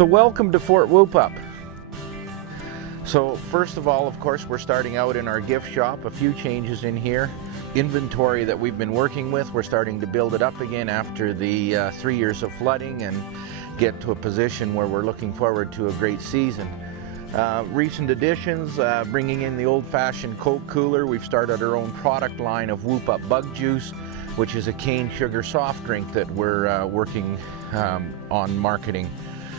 So welcome to Fort Whoop-Up. So first of all, of course, we're starting out in our gift shop. A few changes in here. Inventory that we've been working with, we're starting to build it up again after the 3 years of flooding and get to a position where we're looking forward to a great season. Recent additions, bringing in the old-fashioned Coke cooler. We've started our own product line of Whoop-Up Bug Juice, which is a cane sugar soft drink that we're working on marketing.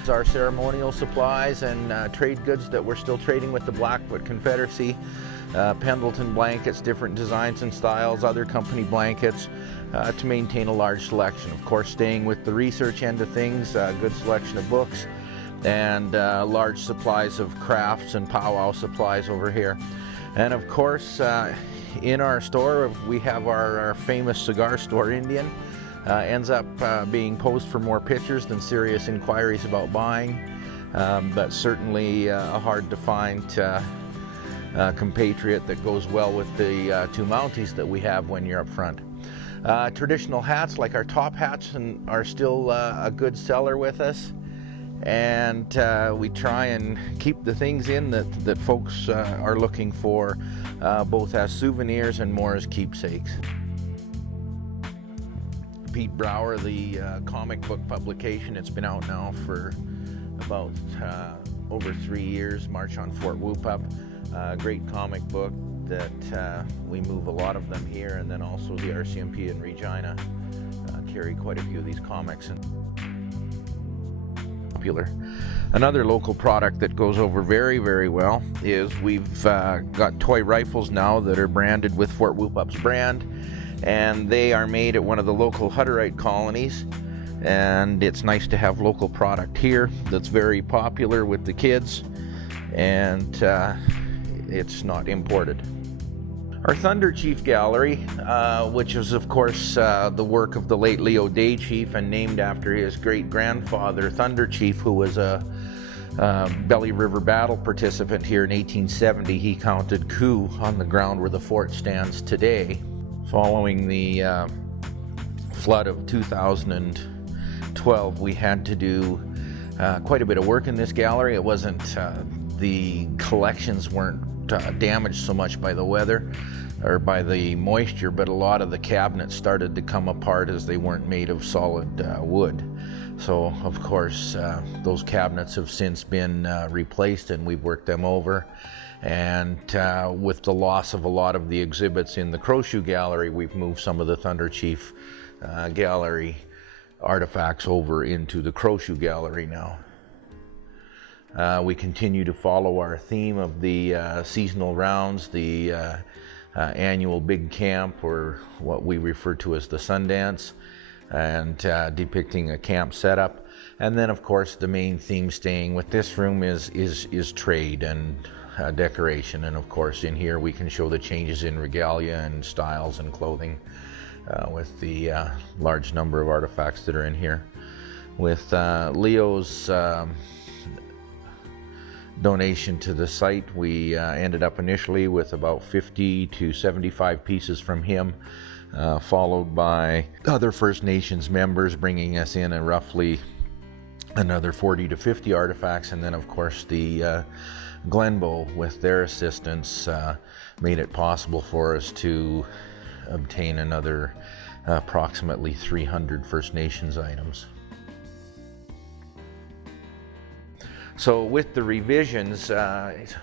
Our ceremonial supplies and trade goods that we're still trading with the Blackfoot Confederacy, Pendleton blankets, different designs and styles, other company blankets, to maintain a large selection. Of course, staying with the research end of things, good selection of books, and large supplies of crafts and powwow supplies over here. And of course, in our store, we have our famous cigar store, Indian. Ends up being posed for more pictures than serious inquiries about buying, but certainly a hard to find compatriot that goes well with the two Mounties that we have when you're up front. Traditional hats like our top hats are still a good seller with us, and we try and keep the things in that folks are looking for, both as souvenirs and more as keepsakes. Pete Brower, the comic book publication. It's been out now for about over 3 years. March on Fort Whoop-Up. Great comic book that we move a lot of them here, and then also the RCMP in Regina carry quite a few of these comics. And popular. Another local product that goes over very, very well is we've got toy rifles now that are branded with Fort Whoop-Up's brand. And they are made at one of the local Hutterite colonies, and it's nice to have local product here that's very popular with the kids, and it's not imported. Our Thunder Chief Gallery, which is of course the work of the late Leo Day Chief and named after his great-grandfather Thunder Chief, who was a Belly River battle participant here in 1870. He counted coup on the ground where the fort stands today. Following the flood of 2012, we had to do quite a bit of work in this gallery. It wasn't, the collections weren't damaged so much by the weather or by the moisture, but a lot of the cabinets started to come apart as they weren't made of solid wood. So, of course, those cabinets have since been replaced, and we've worked them over. And with the loss of a lot of the exhibits in the Crowshoe Gallery, we've moved some of the Thunder Chief Gallery artifacts over into the Crowshoe Gallery now. We continue to follow our theme of the seasonal rounds, the annual big camp, or what we refer to as the Sundance, and depicting a camp setup. And then, of course, the main theme staying with this room is trade and decoration, and of course in here we can show the changes in regalia and styles and clothing with the large number of artifacts that are in here. With Leo's donation to the site, we ended up initially with about 50 to 75 pieces from him, followed by other First Nations members bringing us in roughly another 40 to 50 artifacts, and then of course the Glenbow, with their assistance, made it possible for us to obtain another approximately 300 First Nations items. So with the revisions,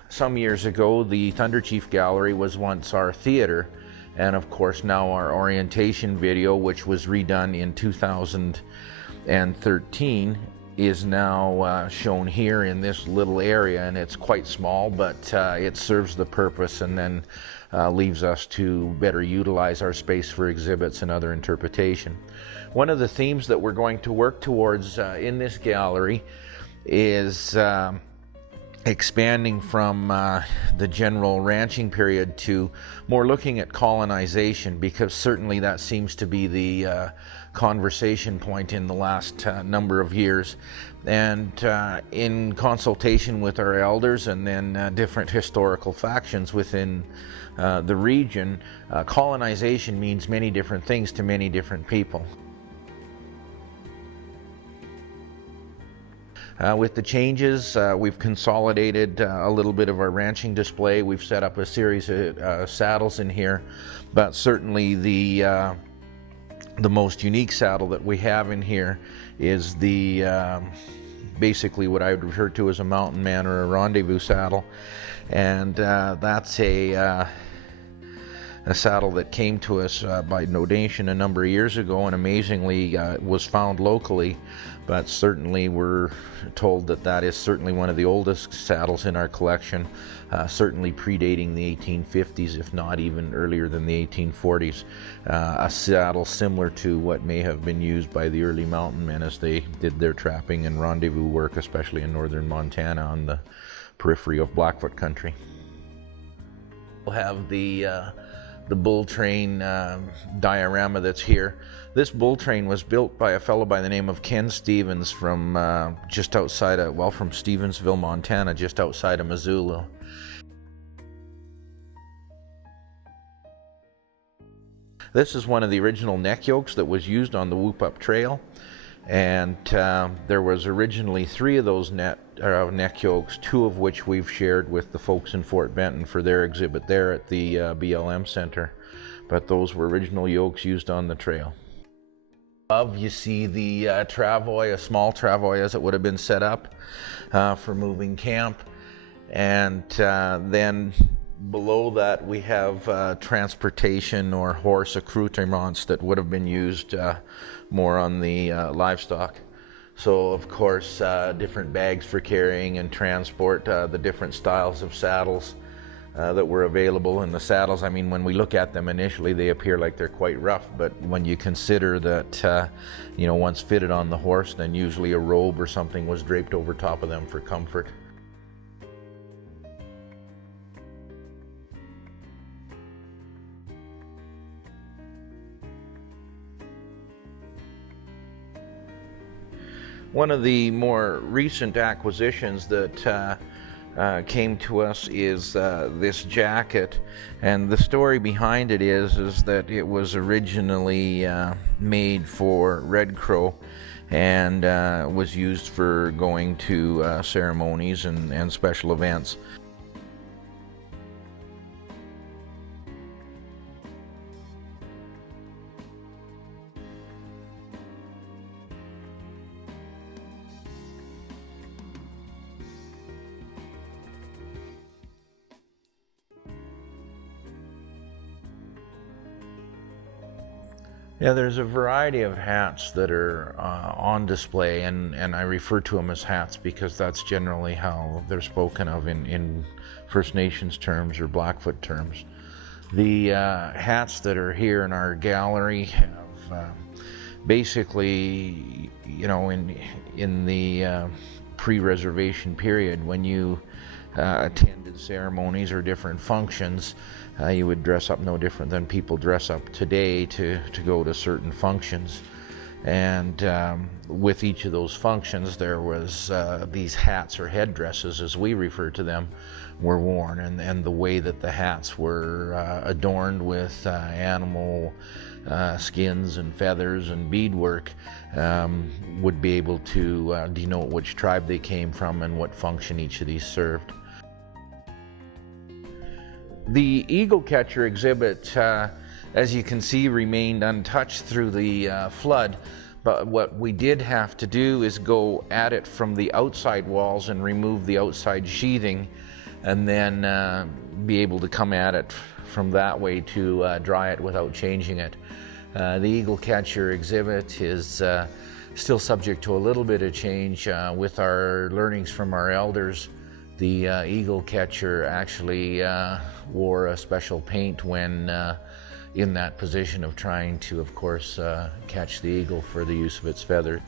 some years ago, the Thunder Chief Gallery was once our theater, and of course now our orientation video, which was redone in 2013, is now shown here in this little area, and it's quite small, but it serves the purpose and then leaves us to better utilize our space for exhibits and other interpretation. One of the themes that we're going to work towards in this gallery is expanding from the general ranching period to more looking at colonization, because certainly that seems to be the conversation point in the last number of years. And in consultation with our elders and then different historical factions within the region, colonization means many different things to many different people. With the changes, we've consolidated a little bit of our ranching display. We've set up a series of saddles in here, but certainly the most unique saddle that we have in here is the basically what I would refer to as a mountain man or a rendezvous saddle, and that's a saddle that came to us by donation a number of years ago, and amazingly was found locally, but certainly we're told that that is certainly one of the oldest saddles in our collection, certainly predating the 1850s, if not even earlier than the 1840s. A saddle similar to what may have been used by the early mountain men as they did their trapping and rendezvous work, especially in northern Montana on the periphery of Blackfoot country. We'll have the bull train diorama that's here. This bull train was built by a fellow by the name of Ken Stevens from just outside of, well, from Stevensville, Montana, just outside of Missoula. This is one of the original neck yokes that was used on the Whoop Up Trail, and there was originally 3 of those neck yokes, 2 of which we've shared with the folks in Fort Benton for their exhibit there at the BLM Center, but those were original yokes used on the trail. Above you see the travois, a small travois as it would have been set up for moving camp, and then below that we have transportation or horse accoutrements that would have been used more on the livestock. So of course different bags for carrying and transport, the different styles of saddles that were available. And the saddles, I mean, when we look at them initially they appear like they're quite rough, but when you consider that you know, once fitted on the horse, then usually a robe or something was draped over top of them for comfort. One of the more recent acquisitions that came to us is this jacket, and the story behind it is that it was originally made for Red Crow and was used for going to ceremonies and special events. Yeah, there's a variety of hats that are on display, and I refer to them as hats because that's generally how they're spoken of in First Nations terms or Blackfoot terms. The hats that are here in our gallery have basically, you know, in the pre-reservation period, when you attended ceremonies or different functions, you would dress up no different than people dress up today to go to certain functions. And with each of those functions there was these hats or headdresses, as we refer to them, were worn, and the way that the hats were adorned with animal skins and feathers and beadwork would be able to denote which tribe they came from and what function each of these served. The Eagle Catcher exhibit, as you can see, remained untouched through the flood, but what we did have to do is go at it from the outside walls and remove the outside sheathing, and then be able to come at it from that way to dry it without changing it. The Eagle Catcher exhibit is still subject to a little bit of change with our learnings from our elders. The Eagle Catcher actually wore a special paint when in that position of trying to, of course, catch the eagle for the use of its feathers.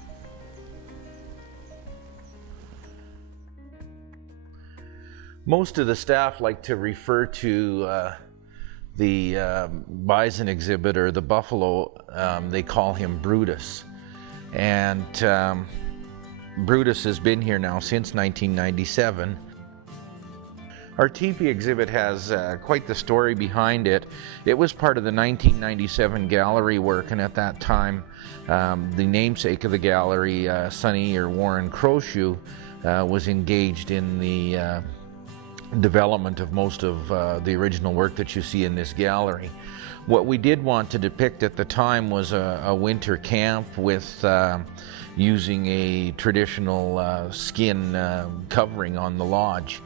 Most of the staff like to refer to the bison exhibit or the buffalo, they call him Brutus. And Brutus has been here now since 1997. Our teepee exhibit has quite the story behind it. It was part of the 1997 gallery work, and at that time, the namesake of the gallery, Sonny or Warren Crowshoe, was engaged in the development of most of the original work that you see in this gallery. What we did want to depict at the time was a winter camp with using a traditional skin covering on the lodge.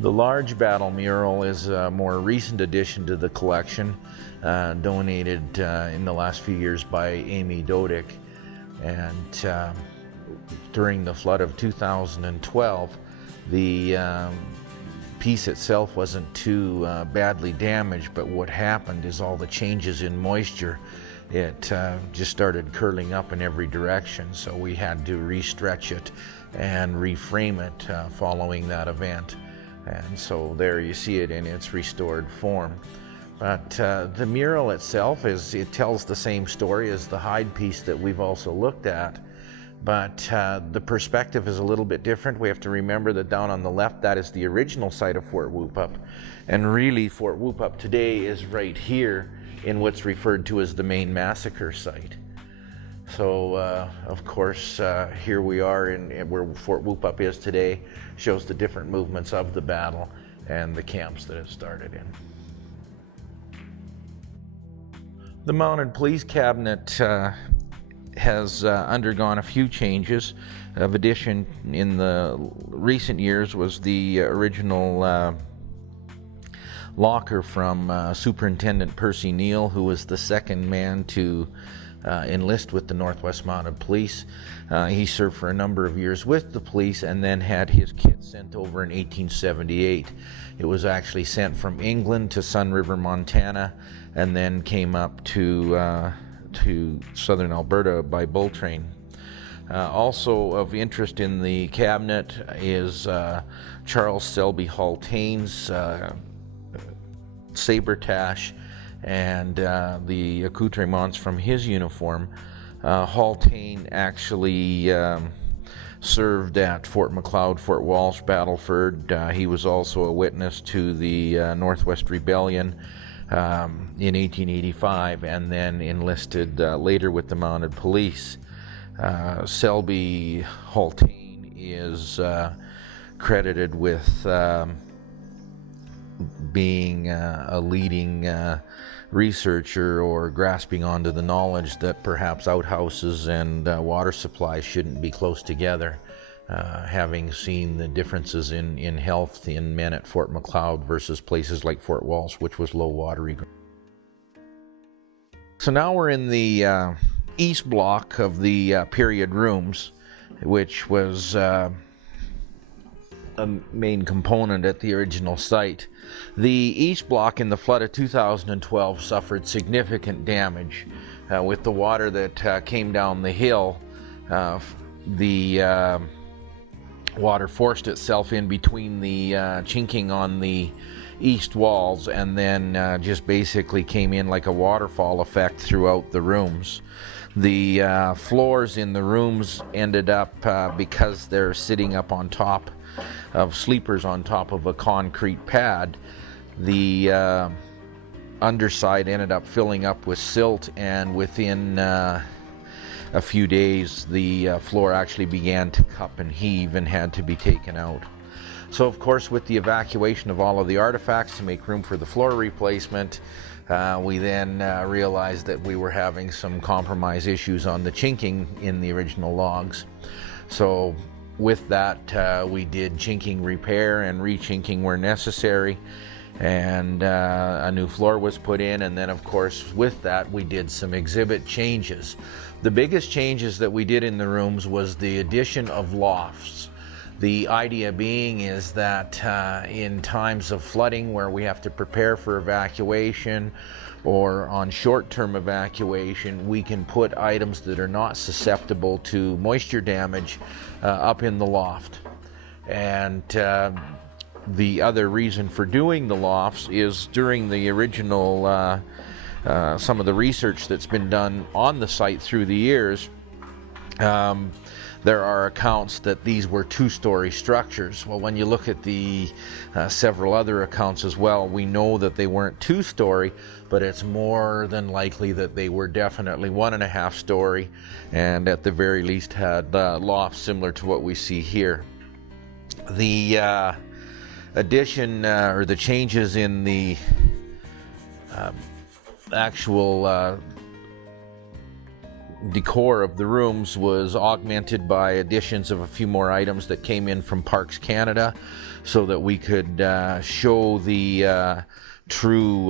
The large battle mural is a more recent addition to the collection, donated in the last few years by Amy Dodick. And during the flood of 2012, the piece itself wasn't too badly damaged, but what happened is all the changes in moisture, it just started curling up in every direction, so we had to re-stretch it and reframe it following that event. And so there you see it in its restored form. But the mural itself, it tells the same story as the hide piece that we've also looked at, but the perspective is a little bit different. We have to remember that down on the left, that is the original site of Fort Whoop-Up, and really Fort Whoop-Up today is right here in what's referred to as the main massacre site. So of course here we are in where Fort Whoop-Up is today, shows the different movements of the battle and the camps that it started in. The Mounted Police Cabinet has undergone a few changes. Of addition in the recent years was the original locker from Superintendent Percy Neal, who was the second man to enlist with the Northwest Mounted Police. He served for a number of years with the police and then had his kit sent over in 1878. It was actually sent from England to Sun River, Montana, and then came up to southern Alberta by bull train. Also of interest in the cabinet is Charles Selby Haltane's saber tash and the accoutrements from his uniform. Haltane actually served at Fort Macleod, Fort Walsh, Battleford. He was also a witness to the Northwest Rebellion in 1885, and then enlisted later with the Mounted Police. Selby Haltane is credited with being a leading researcher or grasping onto the knowledge that perhaps outhouses and water supplies shouldn't be close together, having seen the differences in health in men at Fort Macleod versus places like Fort Walsh, which was low watery. So now we're in the east block of the period rooms, which was a main component at the original site. The east block in the flood of 2012 suffered significant damage with the water that came down the hill. The water forced itself in between the chinking on the east walls and then just basically came in like a waterfall effect throughout the rooms. The floors in the rooms ended up, because they're sitting up on top of sleepers on top of a concrete pad, the underside ended up filling up with silt, and within a few days the floor actually began to cup and heave and had to be taken out. So of course, with the evacuation of all of the artifacts to make room for the floor replacement, we then realized that we were having some compromise issues on the chinking in the original logs. So with that, we did chinking repair and re-chinking where necessary, and a new floor was put in, and then of course with that we did some exhibit changes. The biggest changes that we did in the rooms was the addition of lofts. The idea being is that in times of flooding where we have to prepare for evacuation or on short-term evacuation, we can put items that are not susceptible to moisture damage up in the loft. And the other reason for doing the lofts is during the original, some of the research that's been done on the site through the years, There are accounts that these were two-story structures. Well, when you look at the several other accounts as well, we know that they weren't two-story, but it's more than likely that they were definitely 1.5 story, and at the very least had lofts similar to what we see here. The addition or the changes in the actual decor of the rooms was augmented by additions of a few more items that came in from Parks Canada, so that we could show the true,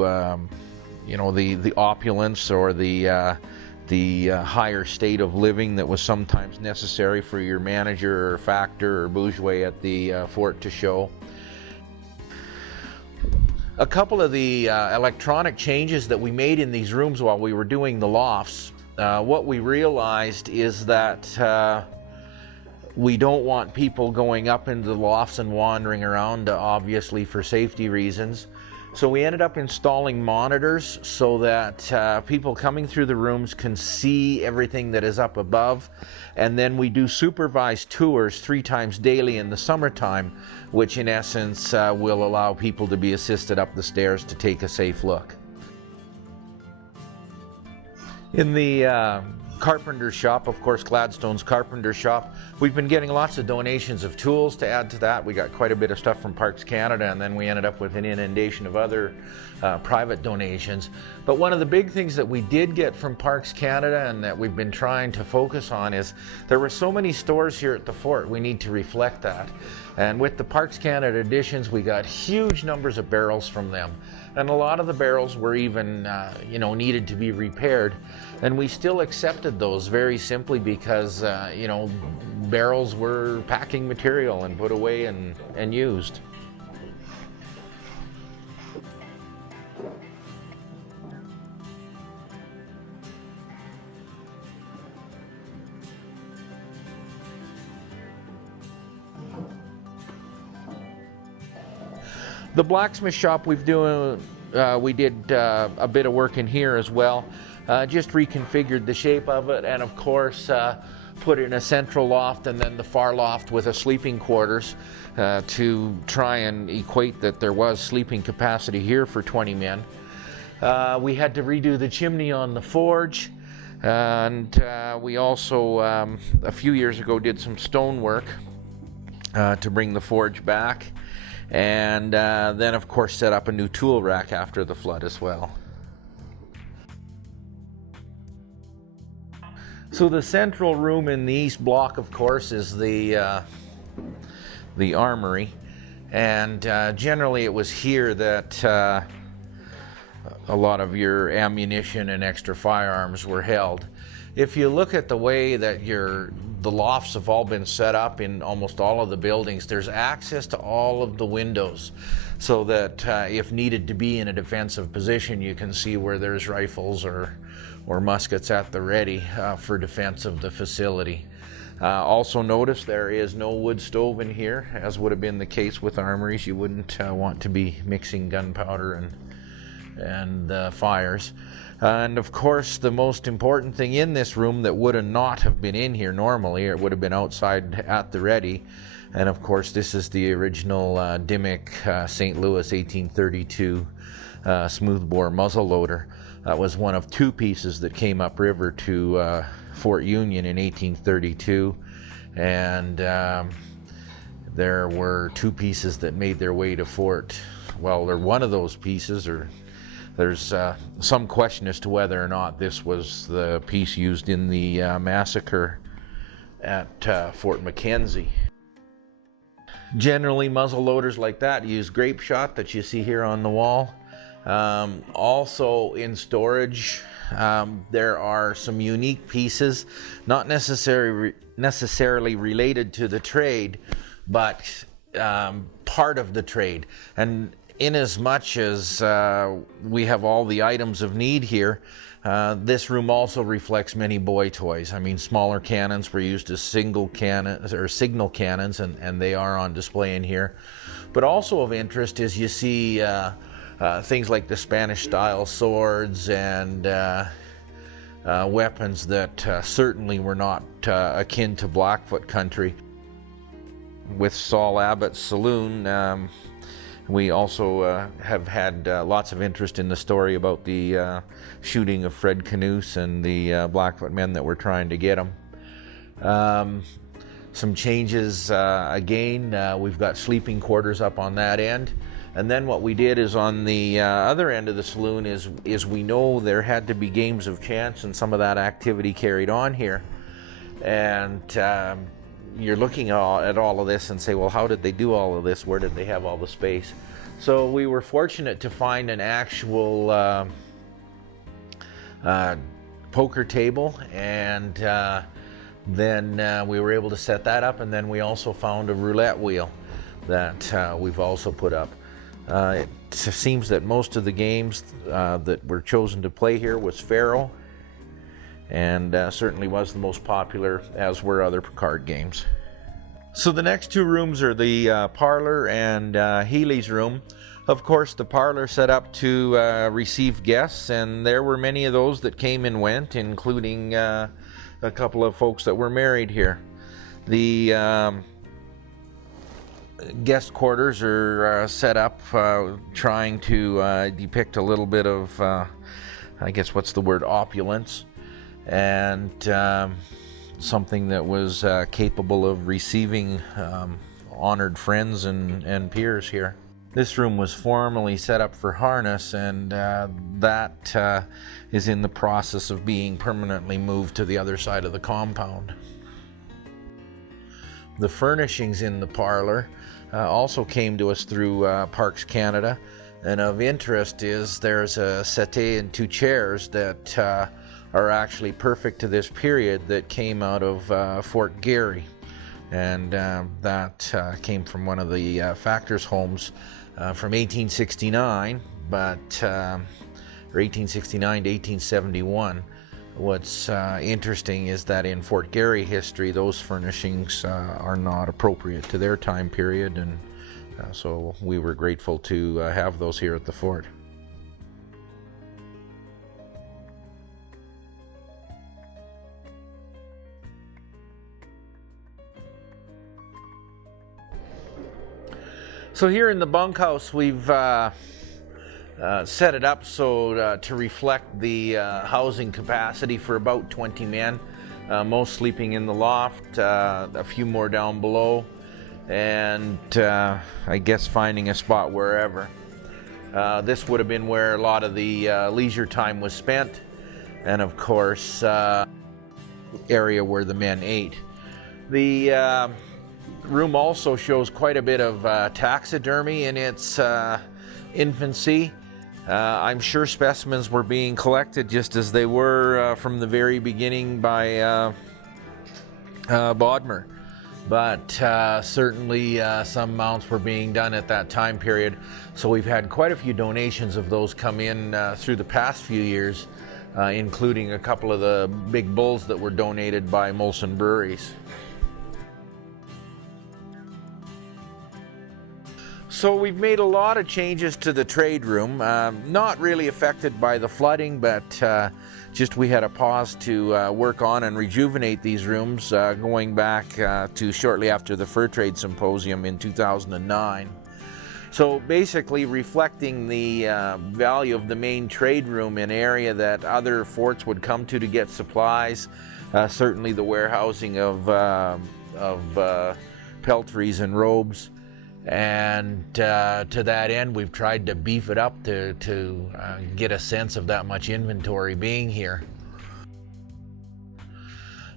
the opulence or the higher state of living that was sometimes necessary for your manager or factor or bourgeois at the fort to show. A couple of the electronic changes that we made in these rooms while we were doing the lofts, what we realized is that we don't want people going up into the lofts and wandering around, obviously for safety reasons. So we ended up installing monitors so that people coming through the rooms can see everything that is up above. And then we do supervised tours 3 times daily in the summertime, which in essence will allow people to be assisted up the stairs to take a safe look. In the carpenter shop, of course, Gladstone's carpenter shop, we've been getting lots of donations of tools to add to that. We got quite a bit of stuff from Parks Canada, and then we ended up with an inundation of other private donations. But one of the big things that we did get from Parks Canada and that we've been trying to focus on is there were so many stores here at the fort, we need to reflect that. And with the Parks Canada additions, we got huge numbers of barrels from them. And a lot of the barrels were even, needed to be repaired. And we still accepted those very simply because, barrels were packing material and put away and used. The blacksmith shop we did a bit of work in here as well. Just reconfigured the shape of it, and of course put in a central loft and then the far loft with a sleeping quarters to try and equate that there was sleeping capacity here for 20 men. We had to redo the chimney on the forge, and we also a few years ago did some stonework to bring the forge back. And then of course set up a new tool rack after the flood as well. So the central room in the east block, of course, is the armory, and generally it was here that a lot of your ammunition and extra firearms were held. If you look at the way that the lofts have all been set up in almost all of the buildings, there's access to all of the windows so that if needed to be in a defensive position, you can see where there's rifles or muskets at the ready for defense of the facility. Also notice there is no wood stove in here, as would have been the case with armories. You wouldn't want to be mixing gunpowder and fires. And of course, the most important thing in this room that would not have been in here normally, it would have been outside at the ready. And of course, this is the original Dimick St. Louis 1832 smoothbore muzzleloader. That was one of 2 pieces that came upriver to Fort Union in 1832. And there were 2 pieces that made their way to Fort. Well, they're one of those pieces, or there's some question as to whether or not this was the piece used in the massacre at Fort McKenzie. Generally, muzzle loaders like that use grape shot that you see here on the wall. Also in storage, there are some unique pieces, not necessarily related to the trade, but part of the trade. And in as much as we have all the items of need here, this room also reflects many boy toys. I mean, smaller cannons were used as signal cannons, and they are on display in here. But also of interest is you see things like the Spanish-style swords and weapons that certainly were not akin to Blackfoot country. With Saul Abbott's Saloon, we also have had lots of interest in the story about the shooting of Fred Canoose and the Blackfoot men that were trying to get him. Some changes again, we've got sleeping quarters up on that end. And then what we did is on the other end of the saloon is we know there had to be games of chance and some of that activity carried on here. And you're looking at all of this and say, well, how did they do all of this? Where did they have all the space? So we were fortunate to find an actual poker table, and then we were able to set that up, and then we also found a roulette wheel that we've also put up. It seems that most of the games that were chosen to play here was faro, and certainly was the most popular, as were other card games. So the next two rooms are the parlor and Healy's room. Of course, the parlor set up to receive guests, and there were many of those that came and went, including a couple of folks that were married here. The guest quarters are set up trying to depict a little bit of, I guess, what's the word, opulence, and something that was capable of receiving honored friends and peers here. This room was formerly set up for harness, and that is in the process of being permanently moved to the other side of the compound. The furnishings in the parlor also came to us through Parks Canada, and of interest is there's a settee and two chairs that are actually perfect to this period that came out of Fort Garry, and that came from one of the factors' homes from 1869, but or 1869 to 1871. What's interesting is that in Fort Garry history, those furnishings are not appropriate to their time period, and so we were grateful to have those here at the fort. So here in the bunkhouse, we've set it up so to reflect the housing capacity for about 20 men, most sleeping in the loft, a few more down below, and I guess finding a spot wherever. This would have been where a lot of the leisure time was spent, and of course area where the men ate. The room also shows quite a bit of taxidermy in its infancy. I'm sure specimens were being collected just as they were from the very beginning by Bodmer, but certainly some mounts were being done at that time period. So we've had quite a few donations of those come in through the past few years, including a couple of the big bulls that were donated by Molson Breweries. So we've made a lot of changes to the trade room, not really affected by the flooding, but just we had a pause to work on and rejuvenate these rooms going back to shortly after the Fur Trade Symposium in 2009. So basically reflecting the value of the main trade room in an area that other forts would come to get supplies, certainly the warehousing of peltries and robes. And to that end, we've tried to beef it up to get a sense of that much inventory being here.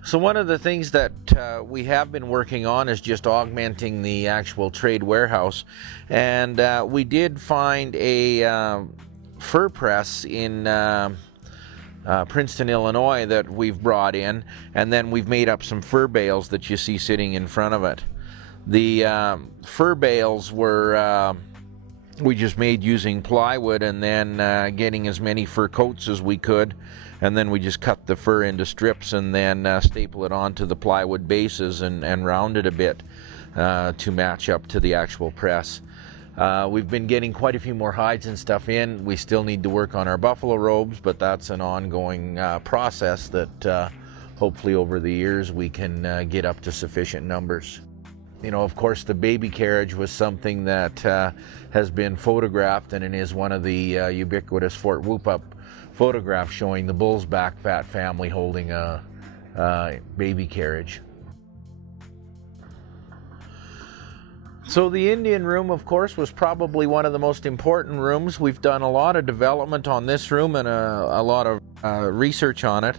So one of the things that we have been working on is just augmenting the actual trade warehouse. And we did find a fur press in Princeton, Illinois that we've brought in, and then we've made up some fur bales that you see sitting in front of it. The fur bales were we just made using plywood and then getting as many fur coats as we could, and then we just cut the fur into strips and then staple it onto the plywood bases and round it a bit to match up to the actual press. We've been getting quite a few more hides and stuff in. We still need to work on our buffalo robes, but that's an ongoing process that hopefully over the years we can get up to sufficient numbers. You know, of course, the baby carriage was something that has been photographed, and it is one of the ubiquitous Fort Whoop-Up photographs showing the bull's back fat family holding a baby carriage. So the Indian room, of course, was probably one of the most important rooms. We've done a lot of development on this room and a lot of research on it.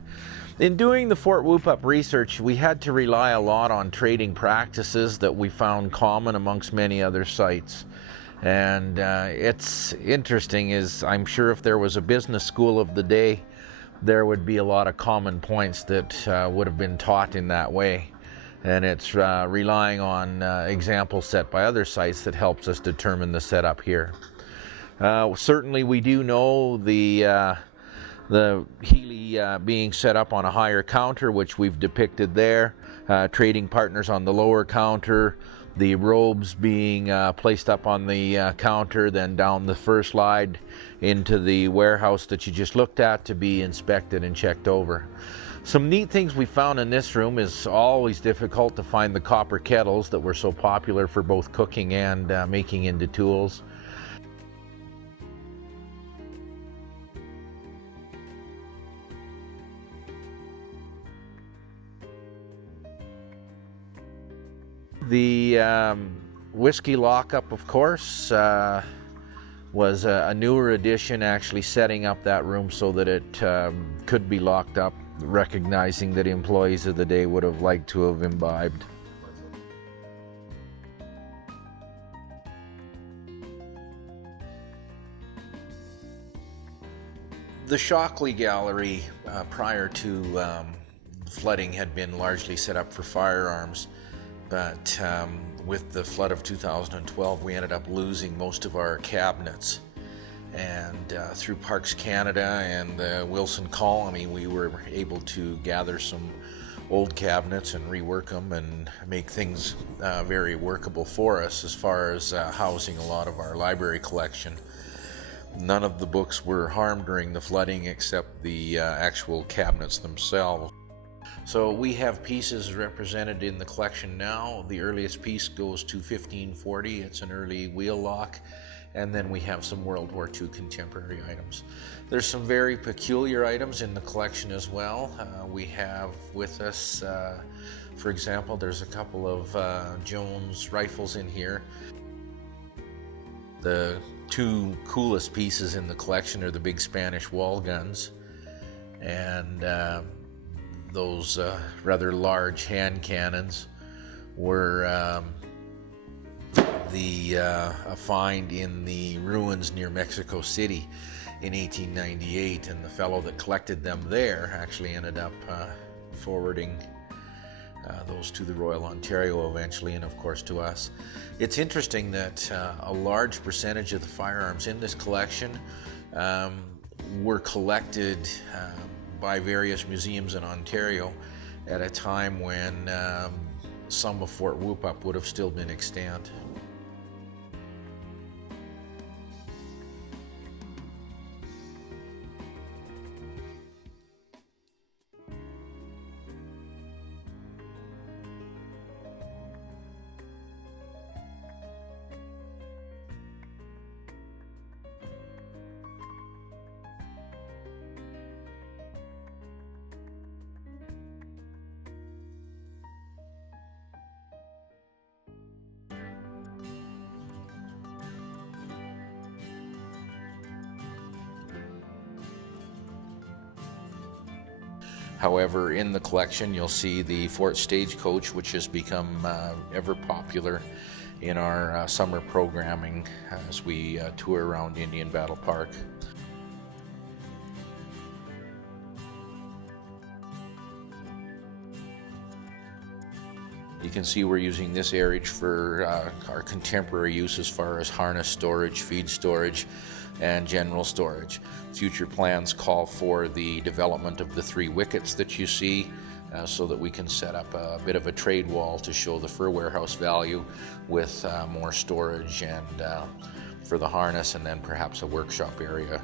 In doing the Fort Whoop-Up research, we had to rely a lot on trading practices that we found common amongst many other sites. And it's interesting, is I'm sure if there was a business school of the day, there would be a lot of common points that would have been taught in that way. And it's relying on examples set by other sites that helps us determine the setup here. Certainly we do know the Healy being set up on a higher counter, which we've depicted there, trading partners on the lower counter, the robes being placed up on the counter, then down the first slide into the warehouse that you just looked at to be inspected and checked over. Some neat things we found in this room is always difficult to find the copper kettles that were so popular for both cooking and making into tools. The whiskey lockup, of course, was a newer addition, actually setting up that room so that it could be locked up, recognizing that employees of the day would have liked to have imbibed. The Shockley Gallery, prior to flooding, had been largely set up for firearms. But with the flood of 2012, we ended up losing most of our cabinets. And through Parks Canada and the Wilson Colony, we were able to gather some old cabinets and rework them and make things very workable for us as far as housing a lot of our library collection. None of the books were harmed during the flooding except the actual cabinets themselves. So we have pieces represented in the collection now. The earliest piece goes to 1540. It's an early wheel lock. And then we have some World War II contemporary items. There's some very peculiar items in the collection as well. We have with us, for example, there's a couple of Jones rifles in here. The two coolest pieces in the collection are the big Spanish wall guns and those rather large hand cannons were a find in the ruins near Mexico City in 1898, and the fellow that collected them there actually ended up forwarding those to the Royal Ontario eventually, and of course to us. It's interesting that a large percentage of the firearms in this collection were collected by various museums in Ontario at a time when some of Fort Whoop-Up would have still been extant. However, in the collection you'll see the Fort Stagecoach, which has become ever popular in our summer programming as we tour around Indian Battle Park. You can see we're using this airage for our contemporary use as far as harness storage, feed storage, and general storage. Future plans call for the development of the 3 wickets that you see so that we can set up a bit of a trade wall to show the fur warehouse value with more storage and for the harness, and then perhaps a workshop area